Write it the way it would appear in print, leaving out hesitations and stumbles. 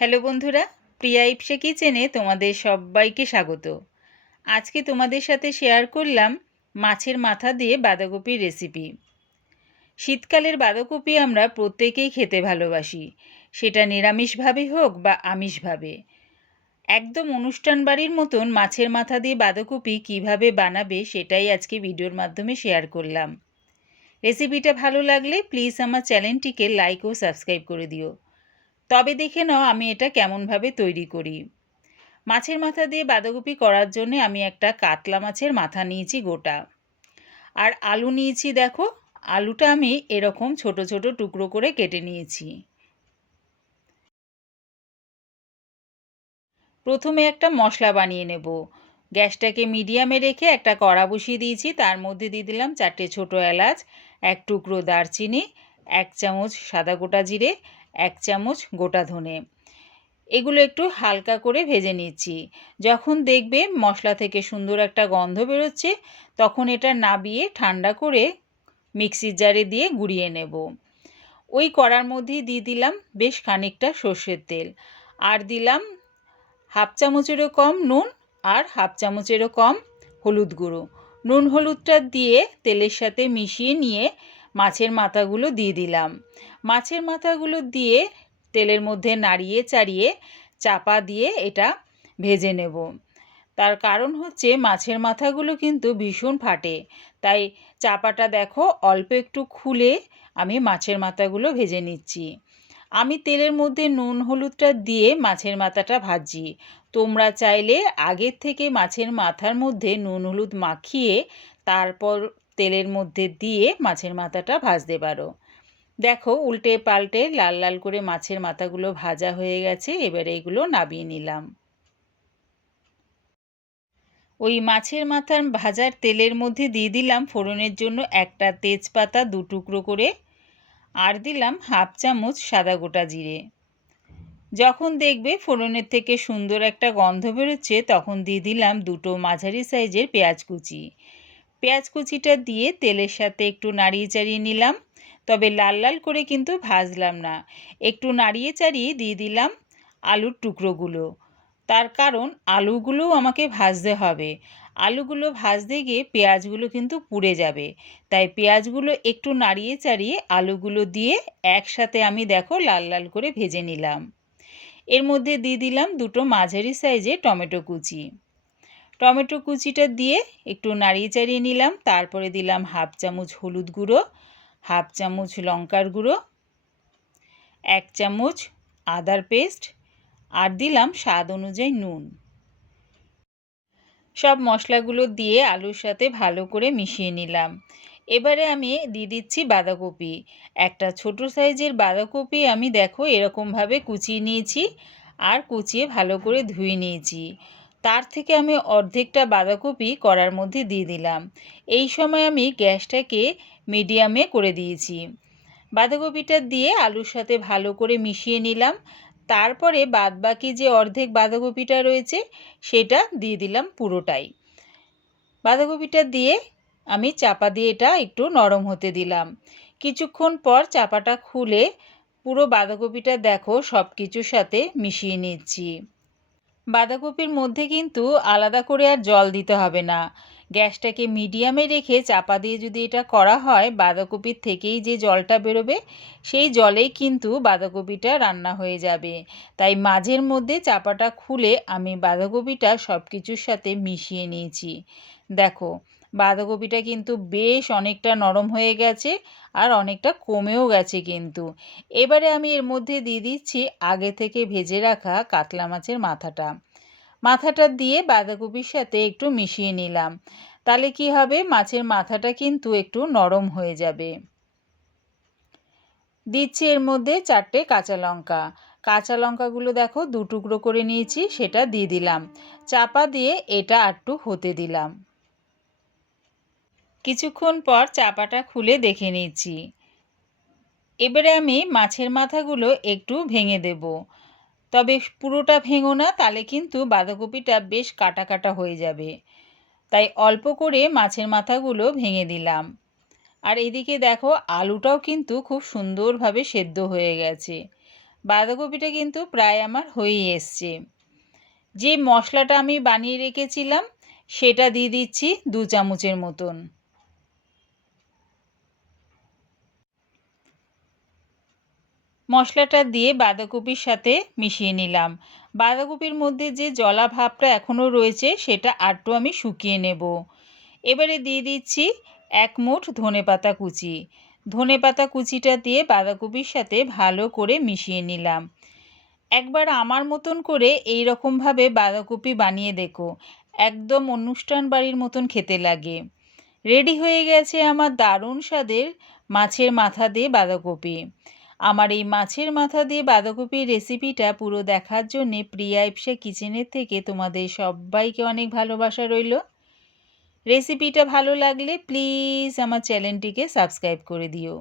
Hello বন্ধুরা, প্রিয়া ইপসে কিচেনে তোমাদের সবাইকে স্বাগত। আজকে তোমাদের সাথে শেয়ার করলাম মাছের মাথা দিয়ে বাঁধাকপির রেসিপি। শীতকালের বাঁধাকপি আমরা প্রত্যেকেই খেতে ভালোবাসি, সেটা নিরামিষভাবে হোক বা আমিষভাবে। একদম অনুষ্ঠান বাড়ির মতন মাছের মাথা দিয়ে বাঁধাকপি কিভাবে বানাবে সেটাই আজকে ভিডিওর মাধ্যমে শেয়ার করলাম। রেসিপিটা ভালো লাগলে প্লিজ আমার চ্যানেলটিকে লাইক ও সাবস্ক্রাইব করে দিও। তবে দেখে নাও আমি এটা কেমনভাবে তৈরি করি। মাছের মাথা দিয়ে বাঁধাকপি করার জন্য আমি একটা কাতলা মাছের মাথা নিয়েছি গোটা, আর আলু নিয়েছি। দেখো, আলুটা আমি এরকম ছোট ছোট টুকরো করে কেটে নিয়েছি। প্রথমে একটা মশলা বানিয়ে নেব। গ্যাসটাকে মিডিয়ামে রেখে একটা কড়া বসিয়ে দিয়েছি। তার মধ্যে দিয়ে দিলাম 4টে ছোটো এলাচ, 1 টুকরো দারচিনি, 1 চামচ সাদা গোটা জিরে, 1 চামচ গোটা ধনে। এগুলো একটু হালকা করে ভেজে নিচ্ছি। যখন দেখবে মশলা থেকে সুন্দর একটা গন্ধ বেরোচ্ছে, তখন এটা নাবিয়ে ঠান্ডা করে মিক্সির জারে দিয়ে গুঁড়িয়ে নেব। ওই কড়ার মধ্যেই দিয়ে দিলাম বেশ খানিকটা সর্ষের তেল, আর দিলাম 1/2 চামচেরও কম নুন, আর 1/2 চামচেরও কম হলুদ গুঁড়ো। নুন হলুদটা দিয়ে তেলের সাথে মিশিয়ে নিয়ে মাছের মাথাগুলো দিয়ে দিলাম। মাছের মাথাগুলো দিয়ে তেলের মধ্যে নাড়িয়ে চাড়িয়ে চাপা দিয়ে এটা ভেজে নেব। তার কারণ হচ্ছে মাছের মাথাগুলো কিন্তু ভীষণ ফাটে, তাই চাপাটা দেখো অল্প একটু খুলে আমি মাছের মাথাগুলো ভেজে নিচ্ছি। আমি তেলের মধ্যে নুন হলুদটা দিয়ে মাছের মাথাটা ভাজি। তোমরা চাইলে আগের থেকে মাছের মাথার মধ্যে নুন হলুদ মাখিয়ে তারপর তেলের মধ্যে দিয়ে মাছের মাথাটা ভাজতে পারো। দেখো, উল্টে পাল্টে লাল লাল করে মাছের মাথাগুলো ভাজা হয়ে গেছে। এবারে এগুলো নামিয়ে নিলাম। ওই মাছের মাথার ভাজার তেলের মধ্যে দিয়ে দিলাম ফোড়নের জন্য একটা তেজপাতা 2 টুকরো করে, আর দিলাম 1/2 চামচ সাদা গোটা জিরে। যখন দেখবে ফোড়নের থেকে সুন্দর একটা গন্ধ বেরোচ্ছে, তখন দিয়ে দিলাম 2টো মাঝারি সাইজের পেঁয়াজ কুচি। পেঁয়াজ কুচিটা দিয়ে তেলের সাথে একটু নাড়িয়ে চাড়িয়ে নিলাম, তবে লাল লাল করে কিন্তু ভাজলাম না। একটু নাড়িয়ে চাড়িয়ে দিয়ে দিলাম আলুর টুকরোগুলো। তার কারণ আলুগুলোও আমাকে ভাজতে হবে। আলুগুলো ভাজতে গিয়ে পেঁয়াজগুলো কিন্তু পুড়ে যাবে, তাই পেঁয়াজগুলো একটু নাড়িয়ে চাড়িয়ে আলুগুলো দিয়ে একসাথে আমি দেখো লাল লাল করে ভেজে নিলাম। এর মধ্যে দিয়ে দিলাম 2টো মাঝারি সাইজের টমেটো কুচি। টমেটো কুচিটা দিয়ে একটু নাড়িয়ে চাড়িয়ে নিলাম। তারপরে দিলাম 1/2 চামচ হলুদ গুঁড়ো, 1/2 চামচ লঙ্কার গুঁড়ো, 1 চামচ আদার পেস্ট, আর দিলাম স্বাদ অনুযায়ী নুন। সব মশলাগুলো দিয়ে আলুর সাথে ভালো করে মিশিয়ে নিলাম। এবারে আমি দিয়ে দিচ্ছি বাঁধাকপি। একটা ছোট সাইজের বাঁধাকপি আমি দেখো এরকমভাবে কুচিয়ে নিয়েছি, আর কুচিয়ে ভালো করে ধুয়ে নিয়েছি। তার থেকে আমি অর্ধেকটা বাঁধাকপি কড়ার মধ্যে দিয়ে দিলাম। এই সময় আমি গ্যাসটাকে মিডিয়ামে করে দিয়েছি। বাঁধাকপিটা দিয়ে আলুর সাথে ভালো করে মিশিয়ে নিলাম। তারপরে বাদবাকি যে অর্ধেক বাঁধাকপিটা রয়েছে সেটা দিয়ে দিলাম পুরোটাই। বাঁধাকপিটা দিয়ে আমি চাপা দিয়ে এটা একটু নরম হতে দিলাম। কিছুক্ষণ পর চাপাটা খুলে পুরো বাঁধাকপিটা দেখো সব কিছুর সাথে মিশিয়ে নিচ্ছি। বাঁধাকপির মধ্যে কিন্তু আলাদা করে আর জল দিতে হবে না। গ্যাসটাকে মিডিয়ামে রেখে চাপা দিয়ে যদি এটা করা হয়, বাঁধাকপির থেকেই যে জলটা বেরোবে সেই জলেই কিন্তু বাঁধাকপিটা রান্না হয়ে যাবে। তাই মাঝের মধ্যে চাপাটা খুলে আমি বাঁধাকপিটা সব কিছুর সাথে মিশিয়ে নিয়েছি। দেখো, বাঁধাকপিটা কিন্তু বেশ অনেকটা নরম হয়ে গেছে, আর অনেকটা কমেও গেছে কিন্তু। এবারে আমি এর মধ্যে দিয়ে দিচ্ছি আগে থেকে ভেজে রাখা কাতলা মাছের মাথাটা দিয়ে বাঁধাকপির সাথে একটু মিশিয়ে নিলাম। তাহলে কি হবে, মাছের মাথাটা কিন্তু একটু নরম হয়ে যাবে। দিচ্ছি এর মধ্যে 4টে কাঁচা লঙ্কা। কাঁচা লঙ্কাগুলো দেখো 2 টুকরো করে নিয়েছি, সেটা দিয়ে দিলাম। চাপা দিয়ে এটা একটু হতে দিলাম। কিছুক্ষণ পর চাপাটা খুলে দেখে নিচ্ছি। এবারে আমি মাছের মাথাগুলো একটু ভেঙে দেব, তবে পুরোটা ভেঙো না, তাহলে কিন্তু বাঁধাকপিটা বেশ কাটা কাটা হয়ে যাবে। তাই অল্প করে মাছের মাথাগুলো ভেঙে দিলাম। আর এদিকে দেখো আলুটাও কিন্তু খুব সুন্দরভাবে সেদ্ধ হয়ে গেছে। বাঁধাকপিটা কিন্তু প্রায় আমার হয়েই এসছে। যে মশলাটা আমি বানিয়ে রেখেছিলাম সেটা দিয়ে দিচ্ছি 2 চামচের মতন। মশলাটা দিয়ে বাঁধাকপির সাথে মিশিয়ে নিলাম। বাঁধাকপির মধ্যে যে জলা ভাবটা এখনও রয়েছে সেটা আরটু আমি শুকিয়ে নেব। এবারে দিয়ে দিচ্ছি 1 মুঠ ধনেপাতা কুচি। ধনেপাতা কুচিটা দিয়ে বাঁধাকপির সাথে ভালো করে মিশিয়ে নিলাম। একবার আমার মতন করে এই রকমভাবে বাঁধাকপি বানিয়ে দেখো, একদম অনুষ্ঠান বাড়ির মতন খেতে লাগে। রেডি হয়ে গেছে আমার দারুণ স্বাদের মাছের মাথা দিয়ে বাঁধাকপি। আমার এই মাছের মাথা দিয়ে বাঁধাকপির রেসিপিটা পুরো দেখার জন্যে প্রিয়া ইপসা কিচেনের থেকে তোমাদের সবাইকে অনেক ভালোবাসা রইল। রেসিপিটা ভালো লাগলে প্লিজ আমার চ্যানেলটিকে সাবস্ক্রাইব করে দিও।